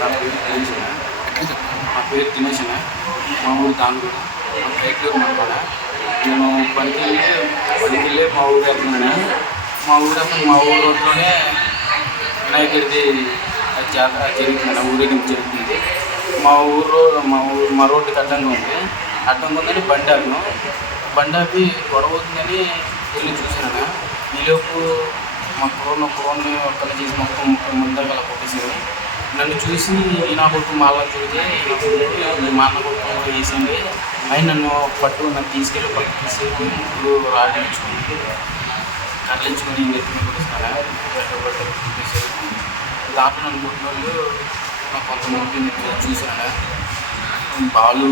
నా పేరు దినేష్. మా ఊరు దానిగూడ, మా కైట్లూరు అనమాట. నేను పనికి వెళ్ళి మా ఊరు వెళ్తున్నాను. మా ఊరు రోడ్లోనే వినాయకుడిది జాతర జరుగుతుంది, ఊరేగింపు జరుగుతుంది. మా రోడ్డుకి అడ్డంగా ఉందని బండి ఆపి గొడవ అవుతుందని వెళ్ళి చూసాను. ఈలోపు మా కుర్రోడ్ని ఒక్కరిని చేసి మొత్తం ముందర అలా కొట్టేసారు. నన్ను చూసి నా కొడుకు మళ్ళీ చూసి మా అన్న కొడుకు వేసింది. అవి నన్ను తీసుకెళ్ళి తీసుకెళ్ళి ఇప్పుడు కర్లించుకొని నెత్తిని కొట్టేసాను. చూపించారు. దాంట్లో నన్ను కొట్టిన వాళ్ళు నాకు కొంతమంది చూసాను. బాలు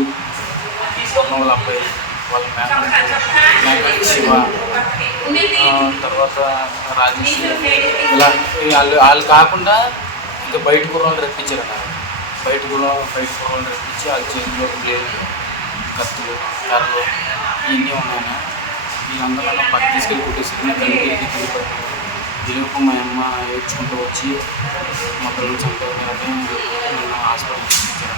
వాళ్ళ అబ్బాయి, వాళ్ళ మేక శివ, తర్వాత రాజేష్, ఇలా వాళ్ళు కాకుండా ఇంకా బయట కుర్రోళ్ళు రప్పించారు. బయట కుర్రోళ్ళు రప్పించి వాళ్ళ చేతిలో బ్లేడ్, కత్తులు, కర్రలు ఇవన్నీ ఉన్నాయన్న. వీళ్ళందరూ నన్ను పక్క తీసుకెళ్ళి కొట్టేసి నా కలిపి వెళ్ళిపోయాను. ఈలోపు మా అమ్మ ఏడ్చుకుంటూ వచ్చి మా పిల్లలు చంపారని నన్ను హాస్పిటల్ తీసుకొచ్చారు.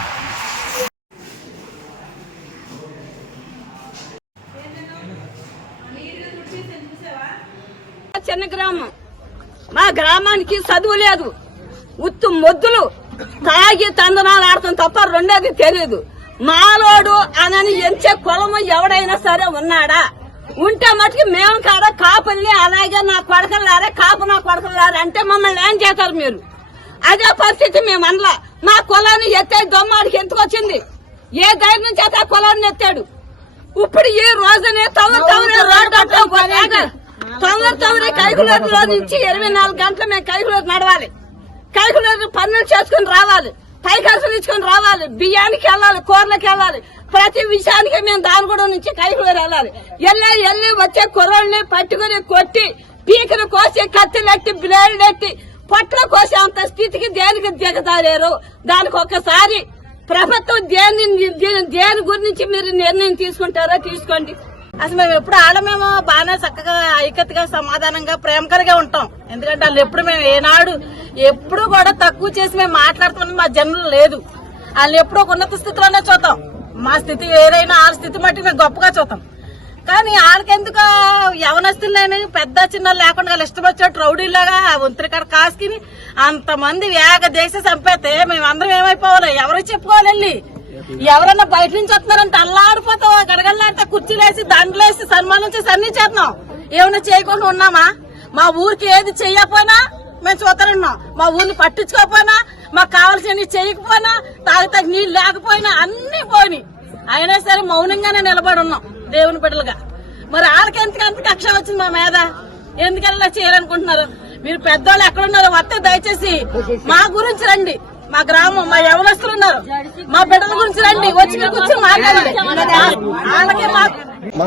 చిన్న గ్రామం, మా గ్రామానికి చదువు లేదు. ఉత్తు మొద్దులు తాగి తందనాలు ఆడతాం తప్ప రెండోది తెలియదు. మాలోడు అనని ఎంచే కులము ఎవడైనా సరే ఉన్నాడా? ఉంటే మటుకు మేము కాడ కాపుల్ని అలాగే నా కొడకలారే నా కొడకలారే అంటే మమ్మల్ని ఏం చేస్తారు మీరు? అదే పరిస్థితి మేము అనలా. మా కులాన్ని ఎత్తే దొమ్మాడికి ఎందుకు వచ్చింది? ఏ ధైర్యం చేత ఆ కులాన్ని ఎత్తాడు? ఇప్పుడు ఈ రోజునే తొందర కైకులూరులో నుంచి 24 గంటలు మేము కైకులూరు నడవాలి. కైకులూరు పనులు చేసుకుని రావాలి, పైకాసులు ఇచ్చుకొని రావాలి, బియ్యానికి వెళ్ళాలి, కూరలకు వెళ్ళాలి. ప్రతి విషయానికి మేము దానిగూడెం నుంచి కైకులూరు వెళ్ళాలి. వెళ్ళి వచ్చే కుర్రోళ్ళని పట్టుకుని కొట్టి పీకలు కోసి కత్తిలెట్టి బ్లేడ్ ఎట్టి పొట్టలు కోసి అంత స్థితికి దేనికి దిగజారారు? దానికి ఒక్కసారి ప్రభుత్వం దేని గురించి మీరు నిర్ణయం తీసుకుంటారో తీసుకోండి. అసలు మేము ఎప్పుడు ఆడమేమో బాగానే చక్కగా ఐక్యతగా సమాధానంగా ప్రేమకరంగా ఉంటాం. ఎందుకంటే వాళ్ళు ఎప్పుడు మేము ఏనాడు ఎప్పుడు కూడా తక్కువ చేసి మేము మాట్లాడుతున్నాం మా జన్మలో లేదు. వాళ్ళు ఎప్పుడు ఒక ఉన్నత స్థితిలోనే చూద్దాం. మా స్థితి ఏదైనా వాళ్ళ స్థితి మట్టి మేము గొప్పగా చూద్దాం. కానీ వాళ్ళకెందుకు యవనస్తులైన పెద్ద చిన్న లేకుండా వాళ్ళు ఇష్టం వచ్చేట్టు రౌడీలాగా ఒంతరికాడ కాసుకుని అంతమంది వేగ దేశ చంపేస్తే మేమందరం ఏమైపోవాలి? ఎవరికి చెప్పుకోవాలి? వెళ్ళి ఎవరన్నా బయట నుంచి వస్తున్నారంటే అల్లాడిపోతావు, గడగల్లాడితే కుర్చీలేసి దండలేసి సన్మానం చేసి అన్ని చేస్తున్నాం. ఏమైనా చేయకుండా ఉన్నామా? మా ఊరికి ఏది చెయ్యకపోయినా మేము చూస్తానున్నాం. మా ఊరిని పట్టించుకోకపోయినా, మాకు కావాల్సినవి చేయకపోయినా, తాగితే నీళ్ళు లేకపోయినా అన్ని పోయి అయినా సరే మౌనంగానే నిలబడి ఉన్నాం దేవుని బిడ్డలుగా. మరి వాళ్ళకి ఎంత కక్ష వచ్చింది మా మీద? ఎందుకలా చేయాలనుకుంటున్నారు? మీరు పెద్దవాళ్ళు ఎక్కడున్నారో వస్తే దయచేసి మా గురించి రండి. మా గ్రామం, మా యవనస్తులు ఉన్నారు, మా బిడ్డల గురించి రండి, వచ్చి కూర్చొని మాట్లాడండి.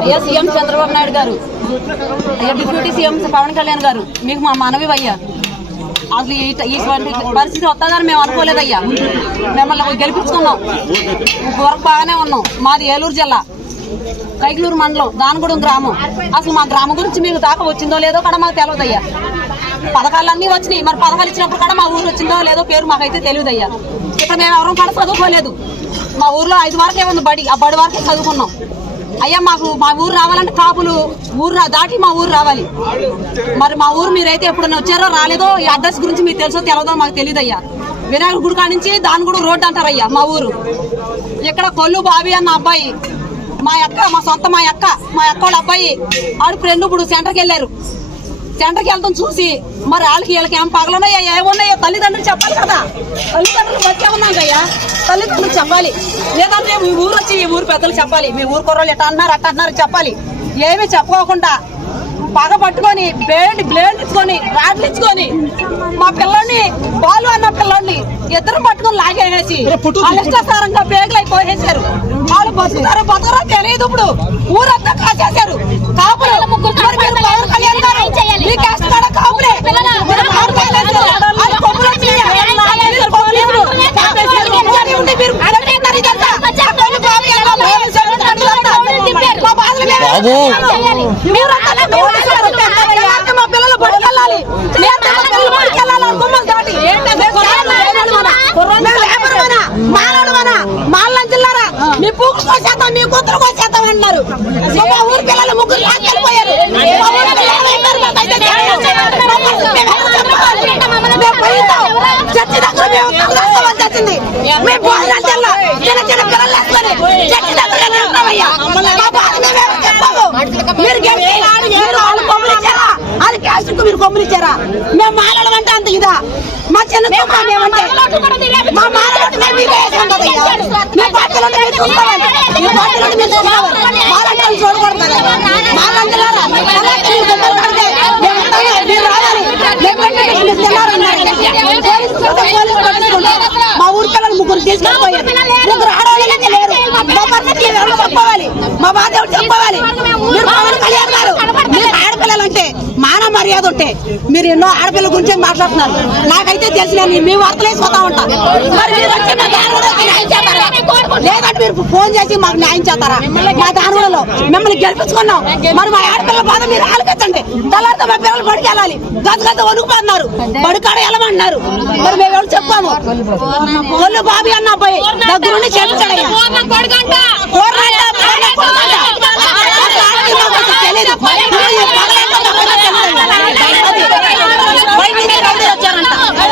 అయ్యా సీఎం చంద్రబాబు నాయుడు గారు, అయ్యా డిప్యూటీ సీఎం పవన్ కళ్యాణ్ గారు, మీకు మా మనవి అయ్యా. అసలు ఈ పరిస్థితి వస్తుందని మేము అనుకోలేదయ్యా. మిమ్మల్ని గెలిపించుకున్నాం, వరకు బాగానే ఉన్నాం. మాది ఏలూరు జిల్లా, కైకులూరు మండలం, దానిగూడెం గ్రామం. అసలు మా గ్రామం గురించి మీకు దాకా వచ్చిందో లేదో కూడా మాకు తెలియదయ్యా. పథకాలన్నీ వచ్చినాయి, మరి పథకాలు ఇచ్చినప్పుడు కూడా మా ఊరు వచ్చిందో లేదో పేరు మాకైతే తెలియదయ్యా. ఇక్కడ మేము ఎవరం కూడా చదువుకోలేదు. మా ఊర్లో 5 వరకే ఉంది బడి, ఆ బడి వరకే చదువుకున్నాం. అయ్యా మాకు మా ఊరు రావాలంటే కాపులు ఊరు దాటి మా ఊరు రావాలి. మరి మా ఊరు మీరైతే ఎప్పుడైనా వచ్చారో రాలేదో, ఈ అడ్రస్ గురించి మీకు తెలుసో తెలియదో మాకు తెలియదయ్యా. వినాయకుడి గుడి కాడి నుంచి దానిగూడెం రోడ్డు అంటారయ్యా మా ఊరు. ఇక్కడ కొల్లు బాబీ అన్న అబ్బాయి, మా అక్క వాళ్ళ అబ్బాయి ఆడు ఫ్రెండ్ ఇప్పుడు సెంటర్కి వెళ్ళారు. సెంటర్కి వెళ్తాం చూసి మరి వాళ్ళకి వీళ్ళకి ఏం పగలున్నాయా ఏమున్నాయో తల్లిదండ్రులు చెప్పాలి కదా. తల్లిదండ్రులు బతికే ఉన్నాకయ్యా, తల్లిదండ్రులు చెప్పాలి. లేదంటే మీ ఊరు వచ్చి ఈ ఊరు పెద్దలు చెప్పాలి. మీ ఊరు కుర్రోళ్ళు ఎట్లా అన్నారు అట్ట అన్నారు చెప్పాలి. ఏమీ చెప్పుకోకుండా పగ పట్టుకొని బ్లేడ్ ఇచ్చుకొని రాడ్లు ఇచ్చుకొని మా పిల్లల్ని బాలు అన్న పిల్లల్ని ఇద్దరు పట్టుకొని లాగేసి వాళ్ళు ఇష్టాసారంగా బేగులు అయిపోయేసారు. వాళ్ళు బతుకుతారో తెలియదు. ఇప్పుడు ఊరంతా కాచేశారు కాపులు. పవన్ కళ్యాణ్ గారు మీకు వేస్తాడా కాపులే? మా పిల్లలు బడికెళ్ళాలి, గుమ్మలు దాటి కోసేస్తాం మీ కూతురు కోసేస్తాం అంటున్నారు. మా ఊరి పిల్లలు ముగ్గురు లాక్కెళ్ళిపోయారు. మా ఊరి పిల్లలు అయిపోయారు. మాకైతే చర్చి దగ్గర మేము తలదాసుకోవాల్సి వచ్చింది. మేము భోజనాలు తెల్ల చిన్న చిన్న పిల్లలు వేసుకొని చర్చి దగ్గర ఉంటామయ్యా. మా బాధ మేమేమో చెప్పాము. మీరు గెలిచి మీరు వాళ్ళు కొమ్ములు ఇచ్చారా? అది క్యాస్ట్కు మీరు కొమ్ములు ఇచ్చారా? మేము మాలలు అంటే అంత ఇదా? మా చిన్న కుమ్మ మేమంటే మా మాలలు మీరు వేసుకుంటామయ్యా. మీ పార్టీలో మీరు చూసుకోవాలి. మీ పార్టీలో మీరు చూసుకోవాలి. మాలంటే చూడకూడదు. మాలంటే మా ఊరి పిల్లలు ముగ్గురు తీసుకెళ్ళిపోయారు. ముగ్గురు ఆడవాళ్ళకి లేరు. మా పరిస్థితి ఎవరు చెప్పవాలి? మా బాధ ఎవరు చెప్పవాలి? మీరు పవన్ కళ్యాణ్ గారు మీరు ఆడపిల్లలు అంటే మాన మర్యాద ఉంటే మీరు ఎన్నో ఆడపిల్లల గురించి మాట్లాడుతున్నారు. నాకైతే తెలిసిన మీ వార్తలు వేసిపోతా ఉంటా. మరి మీరు వచ్చి మా దానిలోకి న్యాయం చేస్తారా? లేదంటే మీరు ఫోన్ చేసి మాకు న్యాయం చేస్తారా? మా దానిలో మిమ్మల్ని గెలిపించుకున్నాం. మరి మా ఆడపిల్లల బాధ మీరు ఆలోచించండి. తర్వాత మా పిల్లలు బడికి వెళ్ళాలి. గత వణుకుపోతున్నారు. బడికాడ వెళ్ళమన్నారు. మరి మేము ఎవరు చెప్పాము? ఒళ్ళు బాబీ అన్న అబ్బాయి దగ్గరుండి చేపించాడు.